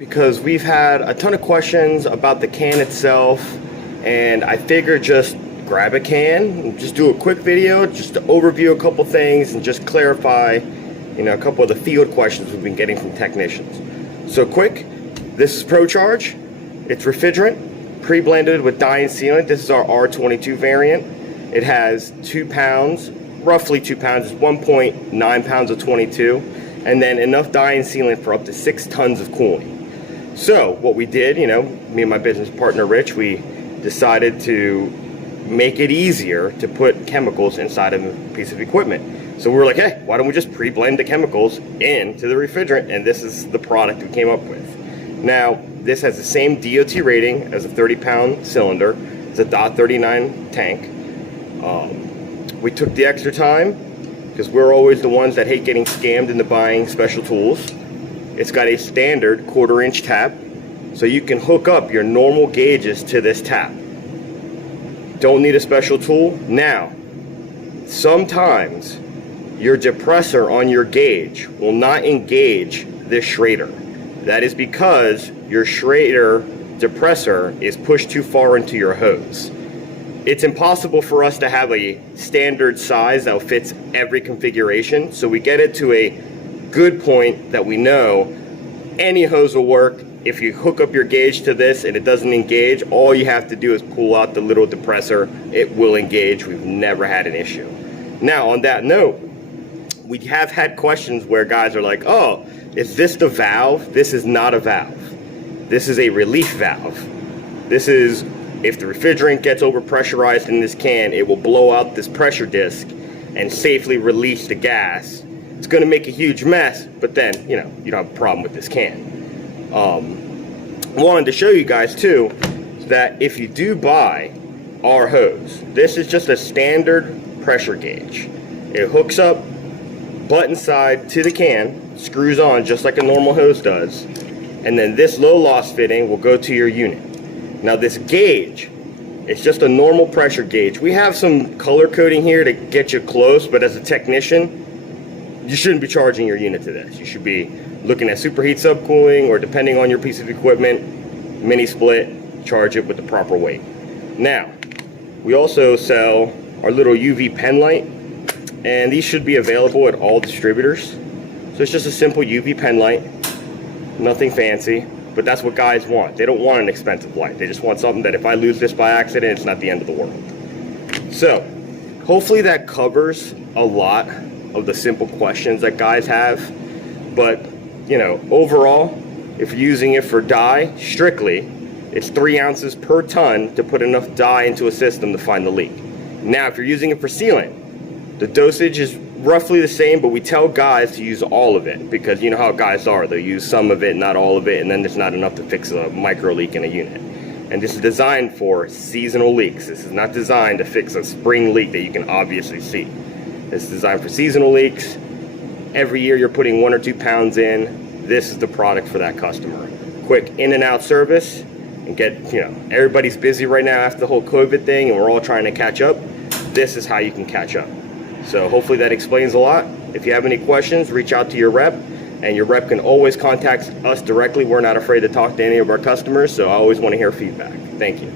Because we've had a ton of questions about the can itself, and I figured just grab a can and just do a quick video just to overview a couple things and just clarify, a couple of the field questions we've been getting from technicians. So quick, this is ProCharge. It's refrigerant, pre-blended with dye and sealant. This is our R22 variant. It has 2 pounds, roughly 2 pounds, it's 1.9 pounds of 22, and then enough dye and sealant for up to 6 tons of cooling. So what we did, me and my business partner Rich, we decided to make it easier to put chemicals inside of a piece of equipment. So we were like, hey, why don't we just pre-blend the chemicals into the refrigerant? And this is the product we came up with. Now, this has the same DOT rating as a 30-pound cylinder. It's a .39 tank. We took the extra time because we're always the ones that hate getting scammed into buying special tools. It's got a standard 1/4 inch tap, so you can hook up your normal gauges to this tap. Don't need a special tool. Now, sometimes your depressor on your gauge will not engage this Schrader. That is because your Schrader depressor is pushed too far into your hose. It's impossible for us to have a standard size that fits every configuration, so we get it to a good point that we know any hose will work. If you hook up your gauge to this and it doesn't engage, all you have to do is pull out the little depressor. It will engage. We've never had an issue. Now, on that note, we have had questions where guys are like, oh, is this the valve? This is not a valve. This is a relief valve. This is, if the refrigerant gets overpressurized in this can, it will blow out this pressure disc and safely release the gas. It's going to make a huge mess, but then, you don't have a problem with this can. Wanted to show you guys too that if you do buy our hose, this is just a standard pressure gauge. It hooks up button side to the can, screws on just like a normal hose does, and then this low loss fitting will go to your unit. Now this gauge, it's just a normal pressure gauge. We have some color coding here to get you close, but as a technician, you shouldn't be charging your unit to this. You should be looking at superheat subcooling, or depending on your piece of equipment, mini split, charge it with the proper weight. Now, we also sell our little UV pen light, and these should be available at all distributors. So it's just a simple UV pen light, nothing fancy, but that's what guys want. They don't want an expensive light. They just want something that if I lose this by accident, it's not the end of the world. So, hopefully that covers a lot of the simple questions that guys have. But, overall, if you're using it for dye, strictly, it's 3 ounces per ton to put enough dye into a system to find the leak. Now, if you're using it for sealant, the dosage is roughly the same, but we tell guys to use all of it because you know how guys are. They'll use some of it, not all of it, and then there's not enough to fix a micro leak in a unit. And this is designed for seasonal leaks. This is not designed to fix a spring leak that you can obviously see. It's designed for seasonal leaks. Every year you're putting 1 or 2 pounds in. This is the product for that customer. Quick in and out service, and get, everybody's busy right now after the whole COVID thing, and we're all trying to catch up. This is how you can catch up. So hopefully that explains a lot. If you have any questions, reach out to your rep, and your rep can always contact us directly. We're not afraid to talk to any of our customers, so I always want to hear feedback. Thank you.